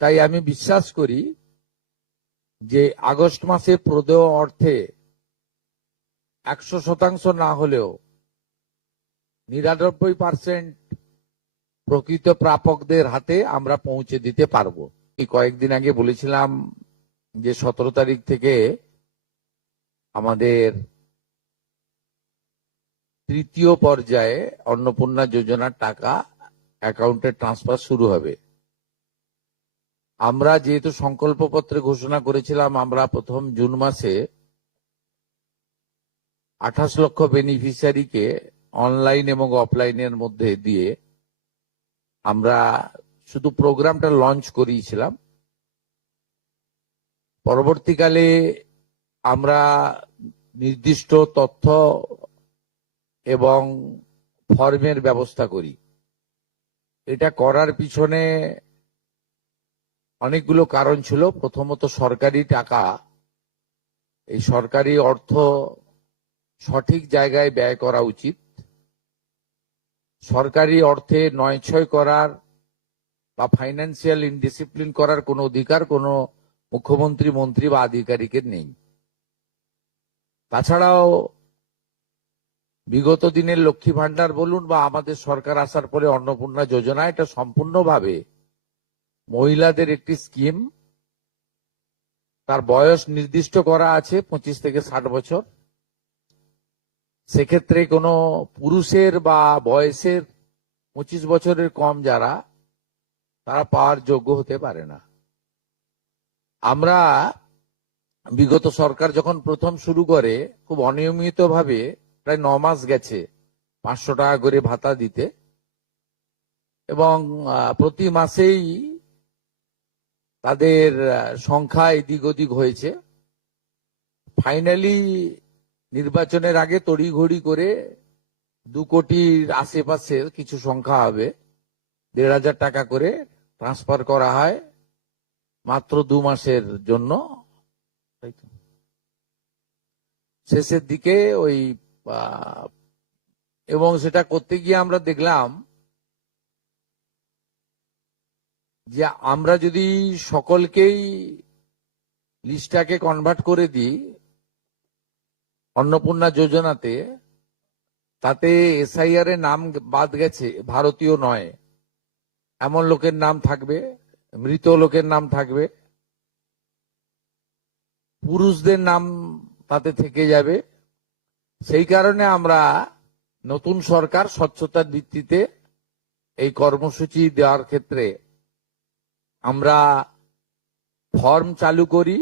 তাই আমি বিশ্বাস করি যে আগস্ট মাসে প্রদেয় অর্থে 100% না হলেও 99% প্রকৃত প্রাপকদের হাতে আমরা পৌঁছে দিতে পারবো। কয়েকদিন আগে বলেছিলাম যে 17 তারিখ থেকে আমাদের তৃতীয় পর্যায়ে অন্নপূর্ণা যোজনার টাকা অ্যাকাউন্টে ট্রান্সফার শুরু হবে। আমরা যেহেতু সংকল্পপত্রে ঘোষণা করেছিলাম আমরা প্রথম জুন মাসে 28 লক্ষ বেনিফিশিয়ারিকে অনলাইন এবং অফলাইনের মধ্যে দিয়ে আমরা শুধু প্রোগ্রামটা লঞ্চ করিয়েছিলাম। পরবর্তীকালে আমরা নির্দিষ্ট তথ্য এবং ফর্মের ব্যবস্থা করি। এটা করার পিছনে অনেকগুলো কারণ ছিল। প্রথমত সরকারি টাকা, এই সরকারি অর্থ সঠিক জায়গায় ব্যয় করা উচিত। সরকারি অর্থে নয়ছয় করার বা ফাইন্যান্সিয়াল ইনডিসিপ্লিন করার কোনো অধিকার কোনো মুখ্যমন্ত্রী, মন্ত্রী বা আধিকারিকের নেই। তাছাড়াও বিগত দিনের লক্ষ্মী ভান্ডার বলুন বা আমাদের সরকার আসার পরে অন্নপূর্ণা যোজনা, এটা সম্পূর্ণভাবে মহিলাদের একটি স্কিম। তার বয়স নির্দিষ্ট করা আছে 25 থেকে 60 বছর। সেক্ষেত্রে কোনো পুরুষের বা বয়সের 25 বছরের কম যারা, তারা পাওয়ার যোগ্য হতে পারে না। আমরা বিগত সরকার যখন প্রথম শুরু করে খুব অনিয়মিতভাবে প্রায় 9 মাস গেছে 500 টাকা করে ভাতা দিতে, এবং প্রতি মাসেই তাদের সংখ্যা এদিক ওদিক হয়েছে। ফাইনালি নির্বাচনের আগে তড়িঘড়ি করে 2 কোটির আশেপাশের কিছু সংখ্যা হবে, 1,500 টাকা করে ট্রান্সফার করা হয় মাত্র 2 মাসের জন্য। শেষের দিকে ওই এবং সেটা করতে গিয়ে আমরা দেখলাম যে আমরা যদি সকলকেই লিস্টটাকে কনভার্ট করে দিই অন্নপূর্ণা যোজনাতে, তাতে এসআইআর এর নাম বাদ গেছে, ভারতীয় নয় এমন লোকের নাম থাকবে, মৃত লোকের নাম থাকবে, পুরুষদের নাম তাতে থেকে যাবে। সেই কারণে আমরা নতুন সরকার স্বচ্ছতার ভিত্তিতে এই কর্মসূচি দেওয়ার ক্ষেত্রে আমরা ফর্ম চালু করি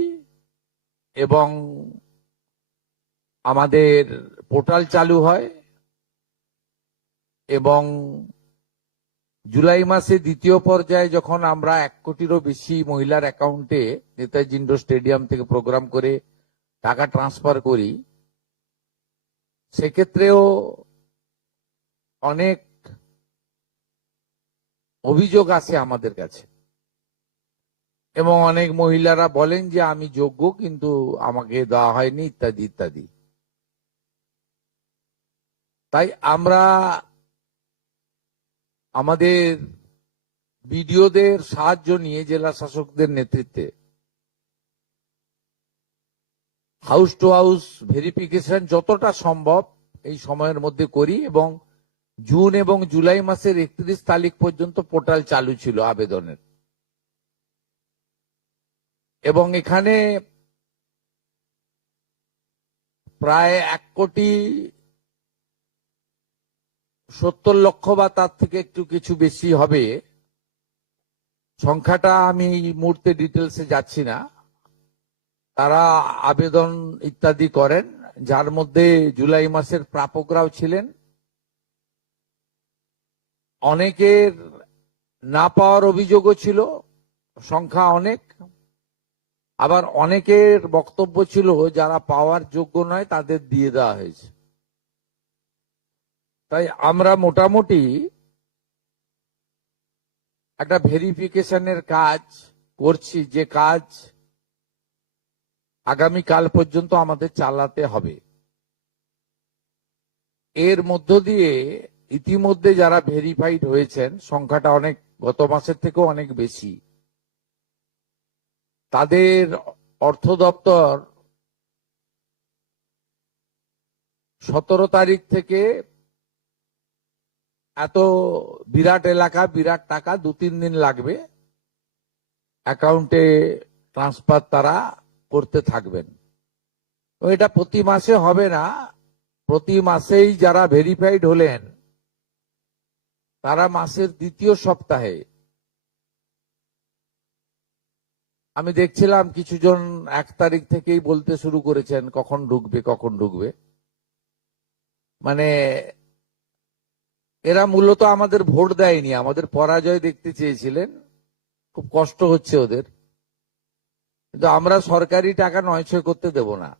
এবং আমাদের পোর্টাল চালু হয়, এবং জুলাই মাসে দ্বিতীয় পর্যায়ে যখন আমরা 1 কোটিরও বেশি মহিলার অ্যাকাউন্টে নেতাজি ইন্ডোর স্টেডিয়াম থেকে প্রোগ্রাম করে টাকা ট্রান্সফার করি, সেক্ষেত্রেও অনেক অভিযোগ আসে আমাদের কাছে, এবং অনেক মহিলারা বলেন যে আমি যোগ্য কিন্তু আমাকে দেওয়া হয়নি, ইত্যাদি ইত্যাদি। তাই আমরা আমাদের বিডিওদের সাহায্য নিয়ে জেলা শাসকদের নেতৃত্বে হাউস টু হাউস ভেরিফিকেশন যতটা সম্ভব এই সময়ের মধ্যে করি, এবং জুন এবং জুলাই মাসের 31 তারিখ পর্যন্ত পোর্টাল চালু ছিল আবেদনের। এবং এখানে প্রায় 1,70,00,000 বা তার থেকে একটু কিছু বেশি হবে, সংখ্যাটা আমি এই মুহূর্তে ডিটেলসে যাচ্ছি না, তারা আবেদন ইত্যাদি করেন, যার মধ্যে জুলাই মাসের প্রাপকরাও ছিলেন। অনেকের না পাওয়ার অভিযোগও ছিল, সংখ্যা অনেক। আবার অনেকের বক্তব্য ছিল যারা পাওয়ার যোগ্য নয় তাদের দিয়ে দেওয়া হয়েছে। তাই আমরা মোটামুটি একটা ভেরিফিকেশনের কাজ করছি, যে কাজ আগামীকাল পর্যন্ত আমাদের চালাতে হবে। এর মধ্য দিয়ে ইতিমধ্যে যারা ভেরিফাইড হয়েছেন সংখ্যাটা অনেক, গত মাসের থেকেও অনেক বেশি। তাদের অর্থ দপ্তর 17 তারিখ থেকে এত বিরাট এলাকা, বিরাট টাকা 2-3 দিন লাগবে অ্যাকাউন্টে ট্রান্সফার তারা করতে থাকবেন। এটা প্রতি মাসে হবে না, প্রতি মাসেই যারা ভেরিফাইড হলেন তারা মাসের 2য় সপ্তাহে, আমি দেখছিলাম কিছুজন 1 তারিখ থেকেই বলতে শুরু করেছেন কখন ঢুকবে কখন ঢুকবে। মানে এরা মূলত আমাদের ভোট দেয়নি, আমাদের পরাজয় দেখতে চেয়েছিলেন, খুব কষ্ট হচ্ছে ওদের। কিন্তু আমরা সরকারি টাকা নয়ছয় করতে দেব না,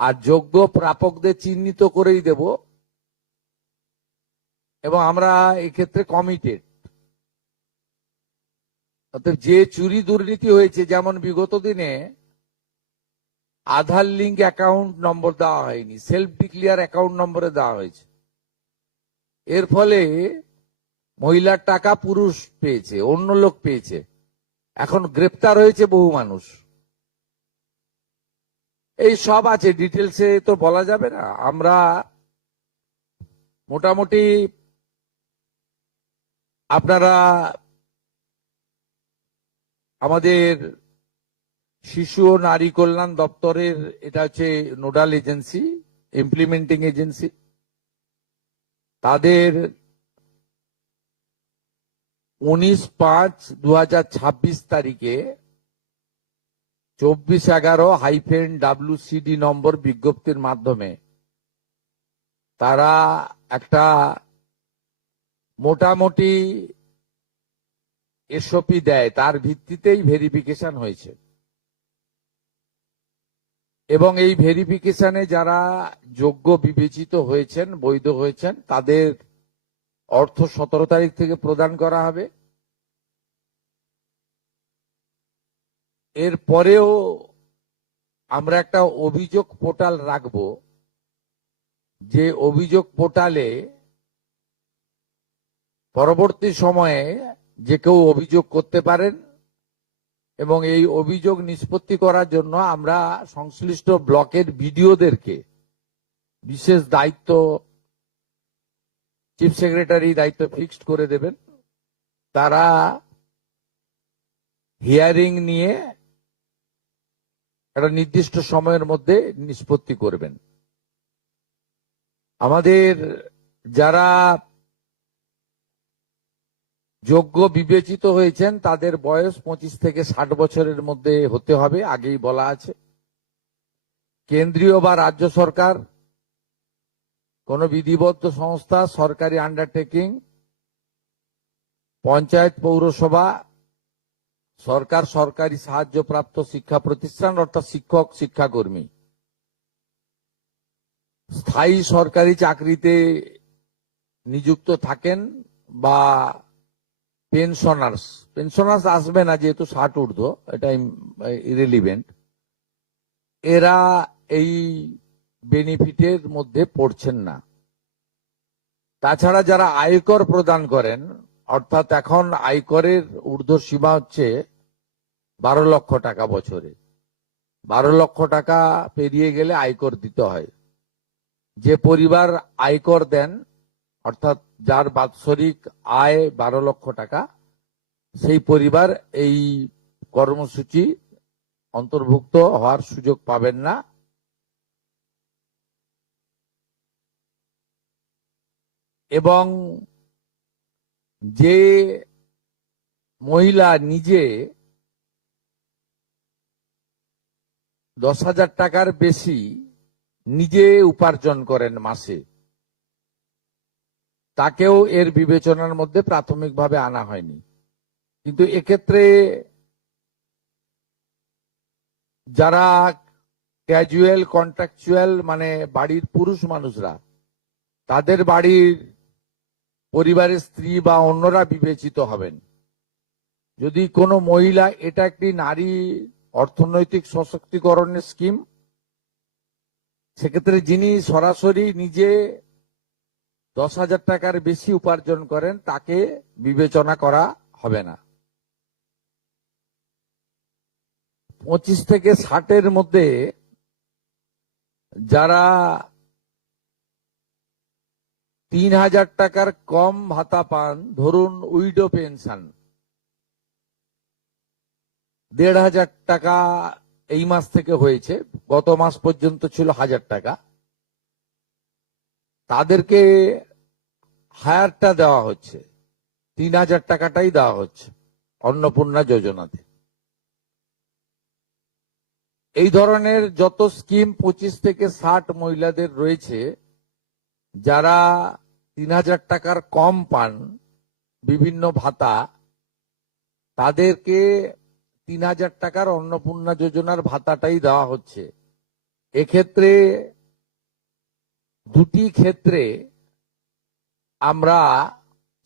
আর যোগ্য প্রাপকদের চিহ্নিত করেই দেব, এবং আমরা এক্ষেত্রে কমিটেড। অতএব যে চুরি দুর্নীতি হয়েছে, যেমন বিগত দিনে আধার লিঙ্ক অ্যাকাউন্ট নম্বর দেওয়া হয়নি, সেলফ ডিক্লিয়ার অ্যাকাউন্ট নম্বরে দেওয়া হয়েছে, এর ফলে মহিলার টাকা পুরুষ পেয়েছে, অন্য লোক পেয়েছে, এখন গ্রেপ্তার হয়েছে বহু মানুষ। এই সব আছে, ডিটেলসে তো বলা যাবে না। আমরা মোটামুটি আপনারা আমাদের শিশু ও নারী কল্যাণ দপ্তরের, এটা হচ্ছে নোডাল এজেন্সি, ইমপ্লিমেন্টিং এজেন্সি, তাদের 19/5/2026 তারিখে 2411-WCD নম্বর বিজ্ঞপ্তির মাধ্যমে তারা একটা মোটামুটি এসওপি দেয়, তার ভিত্তিতেই ভেরিফিকেশন হয়েছে। এবং এই ভেরিফিকেশনে যারা যোগ্য বিবেচিত হয়েছেন, বৈধ হয়েছেন, তাদের অর্থ 17 তারিখ থেকে প্রদান করা হবে। এরপরেও আমরা একটা অভিযোগ পোর্টাল রাখব, যে অভিযোগ পোর্টালে পরবর্তী সময়ে যে কেউ অভিযোগ করতে পারেন, এবং এই অভিযোগ নিষ্পত্তি করার জন্য আমরা সংশ্লিষ্ট ব্লকের বিডিওদেরকে বিশেষ দায়িত্ব, চিফ সেক্রেটারি দায়িত্ব ফিক্সড করে দেবেন, তারা হিয়ারিং নিয়ে একটা নির্দিষ্ট সময়ের মধ্যে নিষ্পত্তি করবেন। আমাদের যারা যোগ্য বিবেচিত হয়েছেন তাদের বয়স 25 থেকে 60 বছরের মধ্যে হতে হবে, আগেই বলা আছে। কেন্দ্রীয় বা রাজ্য সরকার, কোন বিধিবদ্ধ সংস্থা, সরকারি আন্ডারটেকিং, পঞ্চায়েত, পৌরসভা, সরকার, সরকারি সাহায্যপ্রাপ্ত শিক্ষা প্রতিষ্ঠান অর্থাৎ শিক্ষক, শিক্ষাকর্মী, স্থায়ী সরকারি চাকরিতে নিযুক্ত থাকেন, বা পেনশনার্স আসবে না যেহেতু 60 ঊর্ধ্ব, এটা ইরেলিভেন্ট, এরা এই বেনিফিটের মধ্যে পড়ছেন না। তাছাড়া যারা আয়কর প্রদান করেন, অর্থাৎ এখন আয়করের ঊর্ধ্ব সীমা হচ্ছে 12 লক্ষ টাকা বছরে, 12 লক্ষ টাকা পেরিয়ে গেলে আয়কর দিতে হয়। যে পরিবার আয়কর দেন, অর্থাৎ যার বাৎসরিক আয় 12 লক্ষ টাকা, সেই পরিবার এই কর্মসূচি অন্তর্ভুক্ত হওয়ার সুযোগ পাবেন না। এবং যে মহিলা নিজে 10,000 টাকার বেশি নিজে উপার্জন করেন মাসে, তাকেও এর বিবেচনার মধ্যে প্রাথমিকভাবে আনা হয়নি। কিন্তু এক্ষেত্রে যারা ক্যাজুয়াল, কন্ট্রাকচুয়াল, মানে বাড়ির পুরুষ মানুষরা, তাদের বাড়ির পরিবারের স্ত্রী বা অন্যরা বিবেচিত হবেন। যদি কোনো মহিলা, এটা একটি নারী অর্থনৈতিক সশক্তিকরণের স্কিম, সেক্ষেত্রে যিনি সরাসরি নিজে 10,000 টাকার বেশি উপার্জন করেন তাকে বিবেচনা করা হবে না। 25 থেকে 60-এর মধ্যে যারা 3000 টাকার কম ভাতা পান, ধরুন উইডো পেনশন 1500 টাকা এই মাস থেকে হয়েছে, গত মাস পর্যন্ত ছিল 1000 টাকা, তাদেরকে হায়ারটা দেওয়া হচ্ছে, 3000 টাকাটাই দেওয়া হচ্ছে অন্নপূর্ণা যোজনাতে। এই ধরনের যত স্কিম 25 থেকে 60 মহিলাদের রয়েছে যারা 3000 টাকার কম পান বিভিন্ন ভাতা, তাদেরকে 3000 টাকার অন্নপূর্ণা যোজনার ভাতাটাই দেওয়া হচ্ছে। এক্ষেত্রে দুটি ক্ষেত্রে আমরা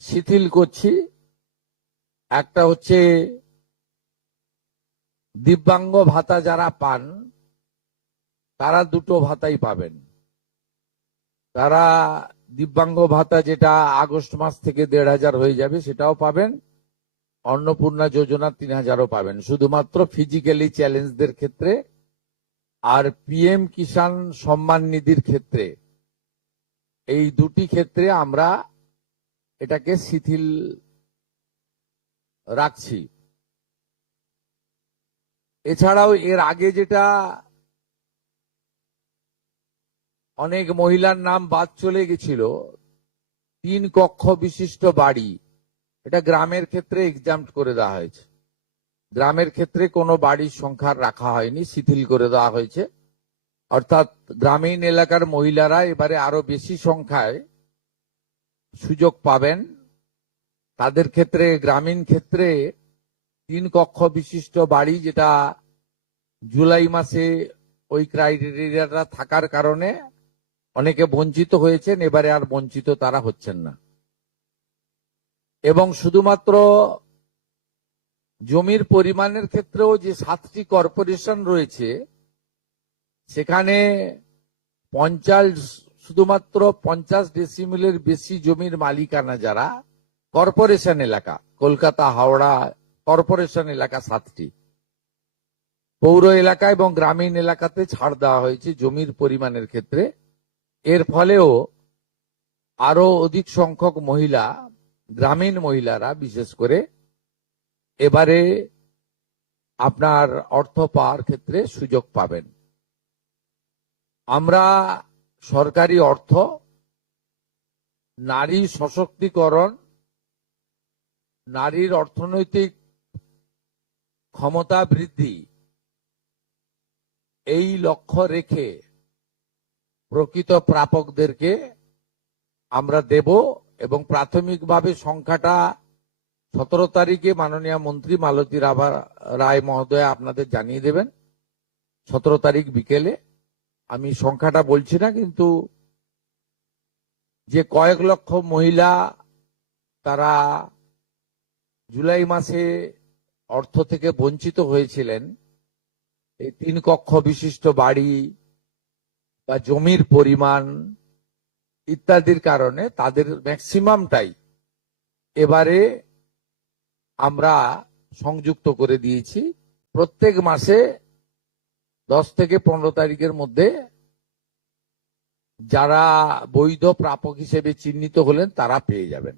শিথিল করছি। একটা হচ্ছে দিব্যাঙ্গ ভাতা যারা পান তারা দুটো ভাতাই পাবেন। তারা দিব্যাঙ্গ ভাতা যেটা আগস্ট মাস থেকে 1500 হয়ে যাবে সেটাও পাবেন, অন্নপূর্ণা যোজনা 3000ও পাবেন, শুধুমাত্র ফিজিক্যালি চ্যালেঞ্জদের ক্ষেত্রে। আর পিএম কিষাণ সম্মান নিধির ক্ষেত্রে, এই দুটি ক্ষেত্রে আমরা এটাকে শিথিল রাখছি। এছাড়াও এর আগে যেটা অনেক মহিলার নাম বাদ চলে গেছিল, 3 কক্ষ বিশিষ্ট বাড়ি, এটা গ্রামের ক্ষেত্রে এক্সাম্পট করে দেওয়া হয়েছে। গ্রামের ক্ষেত্রে কোনো বাড়ির সংখ্যা রাখা হয়নি, শিথিল করে দেওয়া হয়েছে। অর্থাৎ গ্রামীণ এলাকার মহিলারা এবারে আরো বেশি সংখ্যায় সুযোগ পাবেন। তাদের ক্ষেত্রে, গ্রামীণ ক্ষেত্রে 3 কক্ষ বিশিষ্ট বাড়ি, যেটা জুলাই মাসে ওই ক্রাইটেরিয়াটা থাকার কারণে অনেকে বঞ্চিত হয়েছেন, এবারে আর বঞ্চিত তারা হচ্ছেন না। এবং শুধুমাত্র জমির পরিমাণের ক্ষেত্রেও যে 7টি কর্পোরেশন রয়েছে সেখানে শুধুমাত্র 50 ডেসিমেলের বেশি জমির মালিকানা যারা কর্পোরেশন এলাকা, কলকাতা হাওড়া কর্পোরেশন এলাকা 7টি, পৌর এলাকা এবং গ্রামীণ এলাকাতে ছাড় দেওয়া হয়েছে জমির পরিমাণের ক্ষেত্রে। এর ফলেও আরো অধিক সংখ্যক মহিলা, গ্রামীণ মহিলারা বিশেষ করে, এবারে আপনার অর্থ পাওয়ার ক্ষেত্রে সুযোগ পাবেন। আমরা সরকারি অর্থ, নারী সশক্তিকরণ, নারীর অর্থনৈতিক ক্ষমতা বৃদ্ধি, এই লক্ষ্য রেখে প্রকৃত প্রাপকদেরকে আমরা দেব। এবং প্রাথমিকভাবে সংখ্যাটা 17 তারিখে মাননীয় মন্ত্রী মালতী রায় মহোদয় আপনাদের জানিয়ে দেবেন, 17 তারিখ বিকেলে। আমি সংখ্যাটা বলছি না, কিন্তু যে কয়েক লক্ষ মহিলা তারা জুলাই মাসে অর্থ থেকে বঞ্চিত হয়েছিলেন, এই 3 কক্ষ বিশিষ্ট বাড়ি বা জমির পরিমাণ ইত্যাদির কারণে তাদের ম্যাক্সিমামটাই এবারে আমরা সংযুক্ত করে দিয়েছি। প্রত্যেক মাসে 10 থেকে 15 তারিখের মধ্যে যারা বৈধ প্রাপক হিসেবে চিহ্নিত হলেন তারা পেয়ে যাবেন।